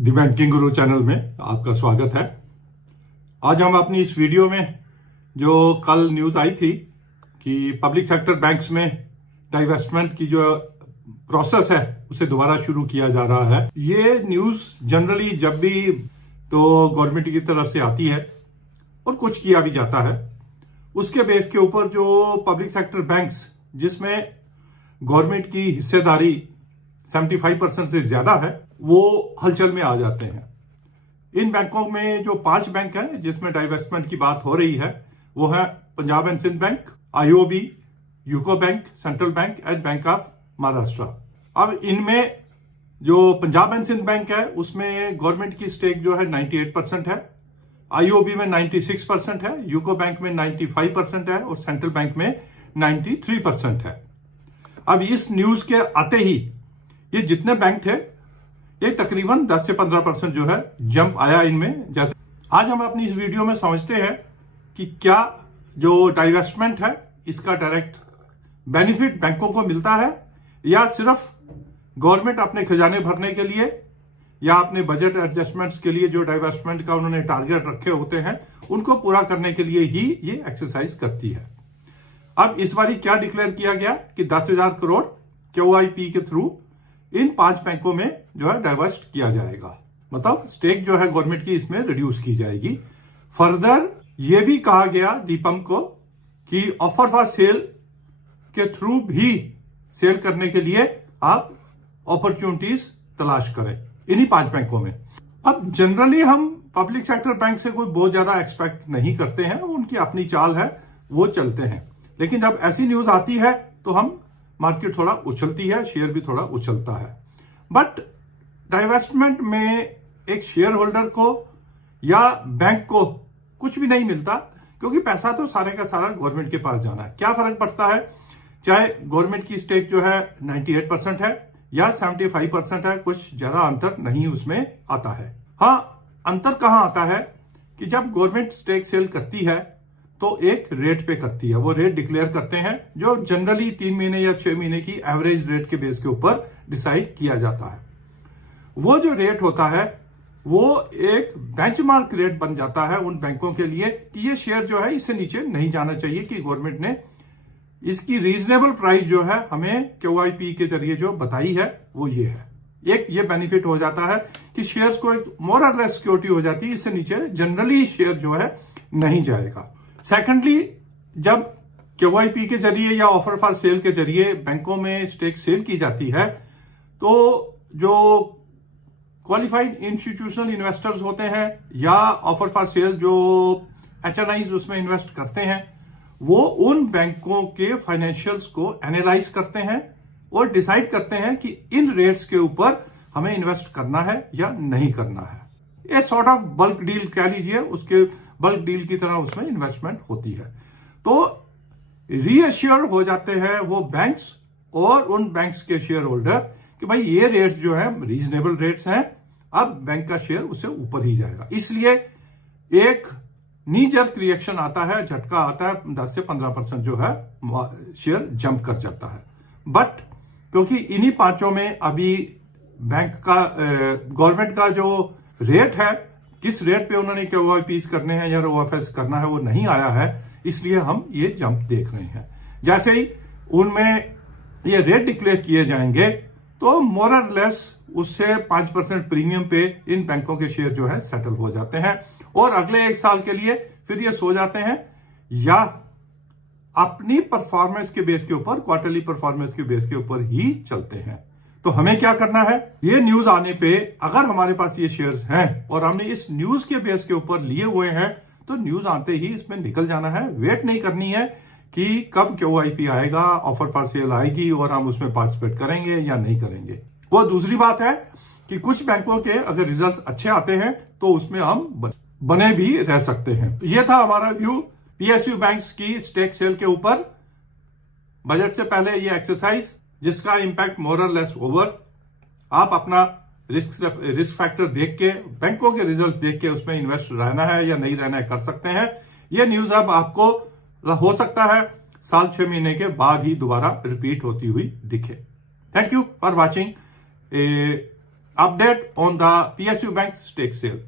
The banking Guru channel में आपका स्वागत है। आज हम अपनी इस वीडियो में जो कल न्यूज़ आई थी कि पब्लिक सेक्टर बैंक्स में डाइवेस्टमेंट की जो प्रोसेस है उसे दोबारा शुरू किया जा रहा है। ये न्यूज़ जनरली जब भी तो गवर्नमेंट की तरफ से आती है और कुछ किया भी जाता है, उसके बेस के ऊपर जो पब्लिक सेक्टर बैंक्स जिसमें गवर्नमेंट की हिस्सेदारी 75% से ज्यादा है वो हलचल में आ जाते हैं। इन बैंकों में जो 5 बैंक हैं जिसमें डाइवेस्टमेंट की बात हो रही है वो है Punjab and Sindh Bank, IOB, UCO Bank, Central Bank and Bank of Maharashtra. अब इनमें जो पंजाब एंड सिंध बैंक है उसमें गवर्नमेंट की स्टेक जो है 98% है, आईओबी में 96% है, यूको बैंक में 95% है और सेंट्रल बैंक में 93% है। अब इस न्यूज के आते ही ये जितने बैंक थे ये तकरीबन 10 से 15% जो है जंप आया इनमें। जैसे आज हम अपनी इस वीडियो में समझते हैं कि क्या जो डाइवेस्टमेंट है इसका डायरेक्ट बेनिफिट बैंकों को मिलता है या सिर्फ गवर्नमेंट अपने खजाने भरने के लिए या अपने बजट एडजस्टमेंट्स के लिए जो डाइवेस्टमेंट का उन्होंने टारगेट रखे होते हैं उनको पूरा करने के लिए ही ये एक्सरसाइज करती है। अब इस बार क्या डिक्लेयर किया गया कि 10,000 करोड़ QIP के थ्रू इन 5 बैंकों में जो है डाइवर्स्ट किया जाएगा, मतलब स्टेक जो है गवर्नमेंट की इसमें रिड्यूस की जाएगी। फर्दर ये भी कहा गया दीपम को कि ऑफर फॉर सेल के थ्रू भी सेल करने के लिए आप अपॉर्चुनिटीज तलाश करें इन्हीं 5 बैंकों में। अब जनरली हम पब्लिक सेक्टर बैंक से कोई बहुत ज्यादा एक्सपेक्ट नहीं करते हैं, उनकी अपनी चाल है वो चलते हैं, लेकिन जब ऐसी न्यूज आती है तो हम मार्केट थोड़ा उछलती है, शेयर भी थोड़ा उछलता है। बट डाइवेस्टमेंट में एक शेयर होल्डर को या बैंक को कुछ भी नहीं मिलता, क्योंकि पैसा तो सारे का सारा गवर्नमेंट के पास जाना है। क्या फर्क पड़ता है चाहे गवर्नमेंट की स्टेक जो है 98% है या 75% है, कुछ ज्यादा अंतर नहीं उसमें आता है। हाँ, अंतर कहां आता है कि जब गवर्नमेंट स्टेक सेल करती है तो एक रेट पे करती है, वो रेट डिक्लेयर करते हैं जो जनरली 3 महीने या 6 महीने की एवरेज रेट के बेस के ऊपर डिसाइड किया जाता है। वो जो रेट होता है वो एक बेंचमार्क रेट बन जाता है उन बैंकों के लिए कि ये शेयर जो है इससे नीचे नहीं जाना चाहिए, कि गवर्नमेंट ने इसकी रीजनेबल प्राइस जो है हमें QIP के जरिए जो बताई है वो ये है। एक ये बेनिफिट हो जाता है कि शेयर्स को एक मोर और लेस सिक्योरिटी हो जाती है, इससे नीचे जनरली शेयर जो है नहीं जाएगा। सेकेंडली, जब QIP के जरिए या ऑफर फॉर सेल के जरिए बैंकों में स्टेक सेल की जाती है तो जो क्वालिफाइड इंस्टीट्यूशनल इन्वेस्टर्स होते हैं या ऑफर फॉर सेल जो HNIs उसमें इन्वेस्ट करते हैं वो उन बैंकों के फाइनेंशियल्स को एनालाइज करते हैं और डिसाइड करते हैं कि इन रेट्स के ऊपर हमें इन्वेस्ट करना है या नहीं करना है। ये सॉर्ट ऑफ बल्क डील कह लीजिए, उसके बल्क डील की तरह उसमें इन्वेस्टमेंट होती है। तो रीअश्योर हो जाते हैं वो बैंक्स और उन बैंक्स के शेयर होल्डर कि भाई ये रेट्स जो है रीजनेबल रेट्स हैं, अब बैंक का शेयर उससे ऊपर ही जाएगा। इसलिए एक नी जर्क रिएक्शन आता है, झटका आता है, 10 से 15% जो है शेयर जंप कर जाता है। बट क्योंकि इन्हीं 5 में अभी बैंक का गवर्नमेंट का जो रेट है, किस रेट पे उन्होंने QIPs करने हैं या OFS करना है वो नहीं आया है, इसलिए हम ये जंप देख रहे हैं। जैसे ही उनमें ये रेट डिक्लेयर किए जाएंगे तो मोर और लेस उससे 5% प्रीमियम पे इन बैंकों के शेयर जो है सेटल हो जाते हैं और अगले 1 साल के लिए फिर ये सो जाते हैं या अपनी परफॉर्मेंस के बेस के ऊपर, क्वार्टरली परफॉर्मेंस के बेस के ऊपर ही चलते हैं। तो हमें क्या करना है, ये न्यूज आने पे अगर हमारे पास ये शेयर्स हैं और हमने इस न्यूज के बेस के ऊपर लिए हुए हैं तो न्यूज आते ही इसमें निकल जाना है। वेट नहीं करनी है कि कब QIP आएगा, ऑफर फॉर सेल आएगी और हम उसमें पार्टिसिपेट करेंगे या नहीं करेंगे। वो दूसरी बात है कि कुछ बैंकों के अगर रिजल्ट्स अच्छे आते हैं तो उसमें हम बने भी रह सकते हैं। ये था हमारा व्यू PSU बैंक्स की स्टेक सेल के ऊपर। बजट से पहले ये एक्सरसाइज जिसका इंपैक्ट मोर और लेस ओवर, आप अपना रिस्क फैक्टर देख के, बैंकों के रिजल्ट्स देख के उसमें इन्वेस्ट रहना है या नहीं रहना है कर सकते हैं। ये न्यूज अब आपको हो सकता है 6 महीने के बाद ही दोबारा रिपीट होती हुई दिखे। Thank you for watching. update on the PSU Bank stake sale.